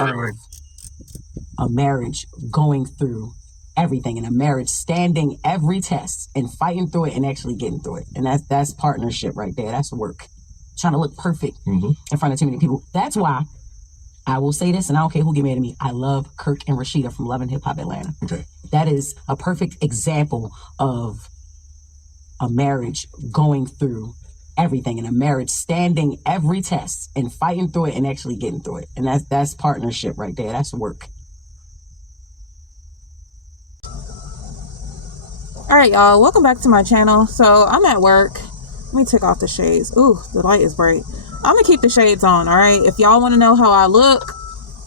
of a marriage going through everything, and a marriage standing every test and fighting through it and actually getting through it. And that's partnership right there. That's work. Trying to look perfect in front of too many people. That's why I will say this, and I don't care who get mad at me, I love Kirk and Rashida from Love and Hip Hop Atlanta. Okay. That is a perfect example of a marriage going through everything, and a marriage standing every test and fighting through it and actually getting through it. And that's partnership right there. That's work. All right, y'all, welcome back to my channel. So I'm at work. Let me take off the shades. Ooh, the light is bright. I'm gonna keep the shades on. All right, if y'all want to know how I look,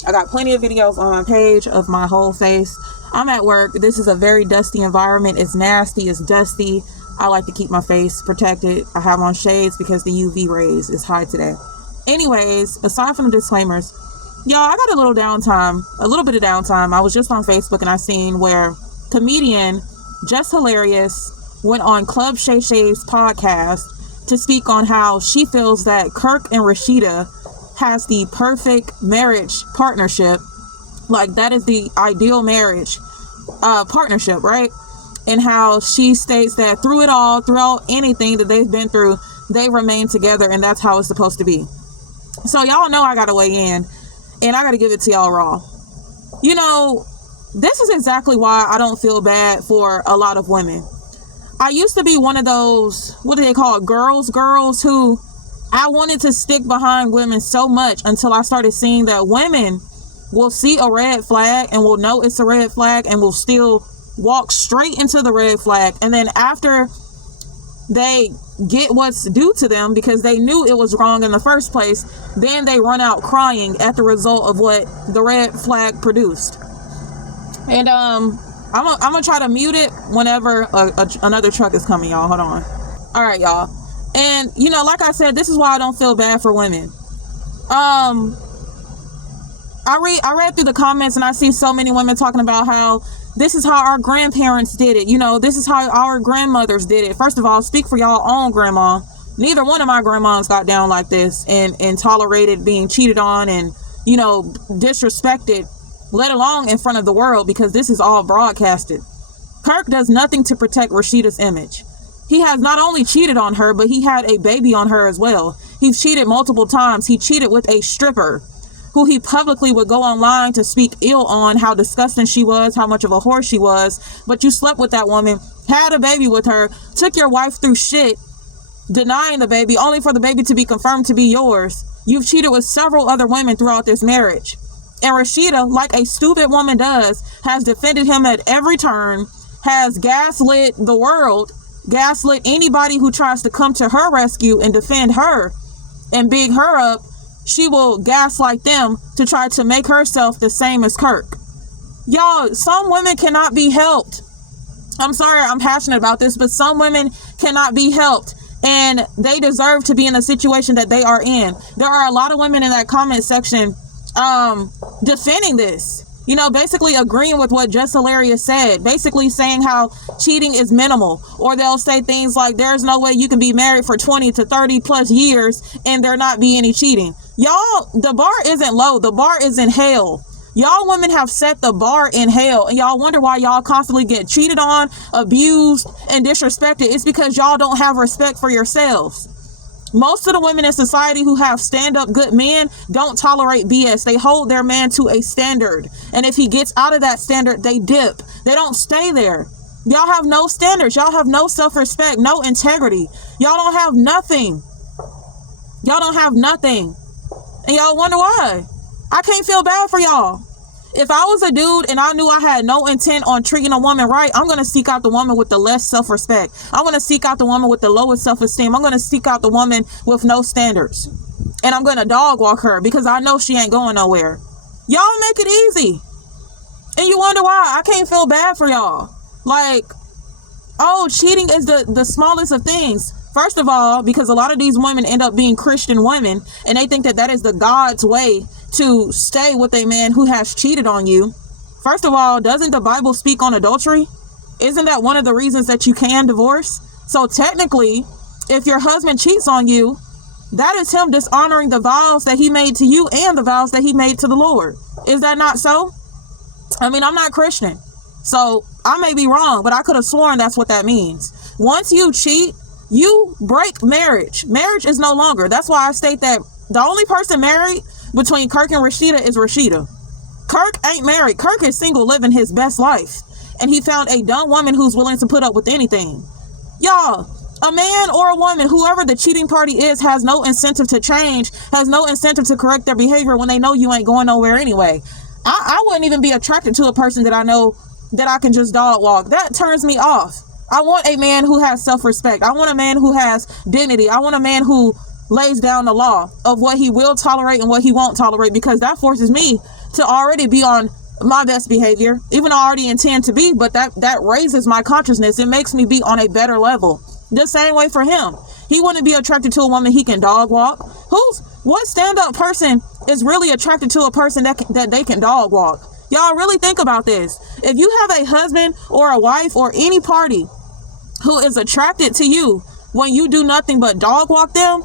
I got plenty of videos on my page of my whole face. I'm at work. This is a very dusty environment. It's nasty, it's dusty. I like to keep my face protected. I have on shades because the UV rays is high today. Anyways, aside from the disclaimers, y'all, I got a little bit of downtime. I was just on Facebook and I seen where comedian Jess Hilarious went on Club Shay Shay's podcast to speak on how she feels that Kirk and Rashida has the perfect marriage partnership. Like, that is the ideal marriage partnership, right? And how she states that throughout anything that they've been through, they remain together, and that's how it's supposed to be. So y'all know I gotta weigh in, and I gotta give it to y'all raw. You know, this is exactly why I don't feel bad for a lot of women. I used to be one of those, what do they call it, girls who I wanted to stick behind women so much until I started seeing that women will see a red flag and will know it's a red flag and will still walk straight into the red flag. And then after they get what's due to them because they knew it was wrong in the first place, then they run out crying at the result of what the red flag produced. And I'm gonna try to mute it whenever another truck is coming, y'all. Hold on. All right, y'all. And you know, like I said, this is why I don't feel bad for women. I read through the comments and I see so many women talking about how this is how our grandparents did it. You know, this is how our grandmothers did it. First of all, speak for y'all own grandma. Neither one of my grandmas got down like this and tolerated being cheated on and, you know, disrespected, let alone in front of the world, because this is all broadcasted. Kirk does nothing to protect Rashida's image. He has not only cheated on her, but he had a baby on her as well. He's cheated multiple times. He cheated with a stripper who he publicly would go online to speak ill on how disgusting she was, how much of a whore she was. But you slept with that woman, had a baby with her, took your wife through shit, denying the baby, only for the baby to be confirmed to be yours. You've cheated with several other women throughout this marriage. And Rashida, like a stupid woman does, has defended him at every turn, has gaslit the world, gaslit anybody who tries to come to her rescue and defend her and big her up. She will gaslight them to try to make herself the same as Kirk. Y'all, some women cannot be helped. I'm sorry, I'm passionate about this, but some women cannot be helped. And they deserve to be in the situation that they are in. There are a lot of women in that comment section defending this. You know, basically agreeing with what Jess Hilarious said. Basically saying how cheating is minimal. Or they'll say things like, there's no way you can be married for 20 to 30 plus years and there not be any cheating. Y'all, the bar isn't low. The bar is in hell. Y'all women have set the bar in hell. And y'all wonder why y'all constantly get cheated on, abused, and disrespected. It's because y'all don't have respect for yourselves. Most of the women in society who have stand-up good men don't tolerate BS. They hold their man to a standard. And if he gets out of that standard, they dip. They don't stay there. Y'all have no standards. Y'all have no self-respect, no integrity. Y'all don't have nothing. Y'all don't have nothing. And y'all wonder why. I can't feel bad for y'all. If I was a dude and I knew I had no intent on treating a woman right, I'm going to seek out the woman with the less self-respect. I'm going to seek out the woman with the lowest self-esteem. I'm going to seek out the woman with no standards. And I'm going to dog walk her because I know she ain't going nowhere. Y'all make it easy. And you wonder why. I can't feel bad for y'all. Like, oh, cheating is the smallest of things. First of all, because a lot of these women end up being Christian women and they think that that is the God's way to stay with a man who has cheated on you. First of all, doesn't the Bible speak on adultery? Isn't that one of the reasons that you can divorce? So technically, if your husband cheats on you, that is him dishonoring the vows that he made to you and the vows that he made to the Lord. Is that not so? I mean, I'm not Christian, so I may be wrong, but I could have sworn that's what that means. Once you cheat, you break marriage. Marriage is no longer. That's why I state that the only person married between Kirk and Rashida is Rashida. Kirk ain't married. Kirk is single, living his best life. And he found a dumb woman who's willing to put up with anything. Y'all, a man or a woman, whoever the cheating party is, has no incentive to change, has no incentive to correct their behavior when they know you ain't going nowhere anyway. I wouldn't even be attracted to a person that I know that I can just dog walk. That turns me off. I want a man who has self-respect. I want a man who has dignity. I want a man who lays down the law of what he will tolerate and what he won't tolerate, because that forces me to already be on my best behavior, even though I already intend to be, but that raises my consciousness. It makes me be on a better level. The same way for him. He wouldn't be attracted to a woman he can dog walk. What stand-up person is really attracted to a person that they can dog walk? Y'all really think about this. If you have a husband or a wife or any party who is attracted to you when you do nothing but dog walk them,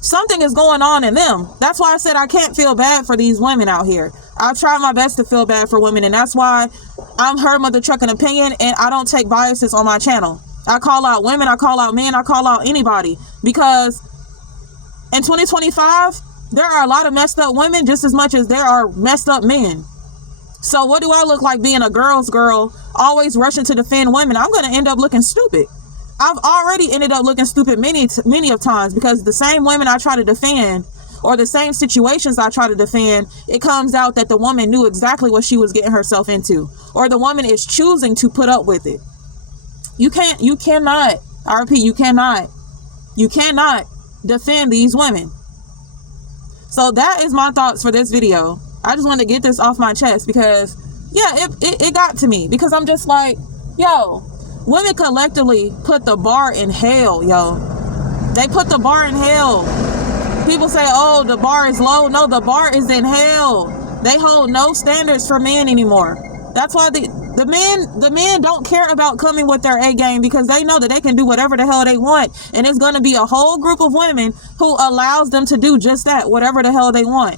something is going on in them. That's why I said I can't feel bad for these women out here. I've tried my best to feel bad for women, and that's why I'm her mother trucking opinion, and I don't take biases on my channel. I call out women, I call out men, I call out anybody, because in 2025, there are a lot of messed up women just as much as there are messed up men. So what do I look like being a girl's girl, always rushing to defend women? I'm going to end up looking stupid. I've already ended up looking stupid many of times, because the same women I try to defend, or the same situations I try to defend, it comes out that the woman knew exactly what she was getting herself into, or the woman is choosing to put up with it. You cannot, I repeat, you cannot defend these women. So that is my thoughts for this video. I just wanted to get this off my chest, because yeah, it got to me, because I'm just like, yo, women collectively put the bar in hell, yo. They put the bar in hell. People say, oh, the bar is low. No, the bar is in hell. They hold no standards for men anymore. That's why the men don't care about coming with their A game, because they know that they can do whatever the hell they want. And it's going to be a whole group of women who allows them to do just that, whatever the hell they want.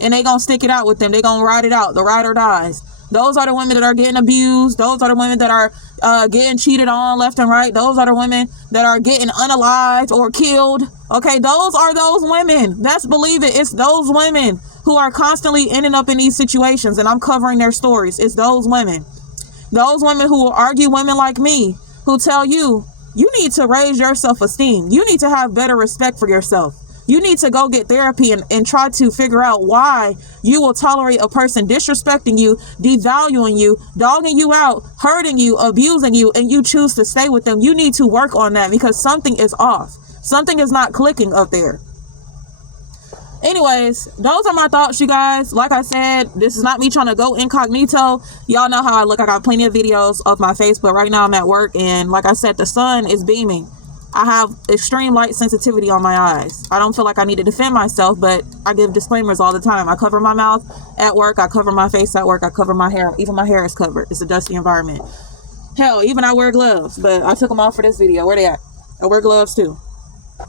And they going to stick it out with them. They going to ride it out. The ride or dies. Those are the women that are getting abused. Those are the women that are getting cheated on left and right. Those are the women that are getting unalived or killed. Okay, those are those women. Best believe it. It's those women who are constantly ending up in these situations, and I'm covering their stories. It's those women. Those women who will argue women like me, who tell you, you need to raise your self-esteem. You need to have better respect for yourself. You need to go get therapy and try to figure out why you will tolerate a person disrespecting you, devaluing you, dogging you out, hurting you, abusing you, and you choose to stay with them. You need to work on that, because something is off. Something is not clicking up there. Anyways, those are my thoughts, you guys. Like I said, this is not me trying to go incognito. Y'all know how I look. I got plenty of videos of my face, but right now I'm at work, and like I said, the sun is beaming. I have extreme light sensitivity on my eyes. I don't feel like I need to defend myself, but I give disclaimers all the time. I cover my mouth at work. I cover my face at work. I cover my hair. Even my hair is covered. It's a dusty environment. Hell, even I wear gloves, but I took them off for this video. Where they at? I wear gloves too.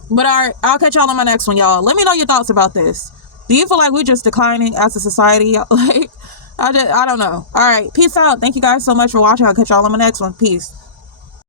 But all right, I'll catch y'all on my next one, y'all. Let me know your thoughts about this. Do you feel like we're just declining as a society? Like, I don't know. All right, peace out. Thank you guys so much for watching. I'll catch y'all on my next one. Peace.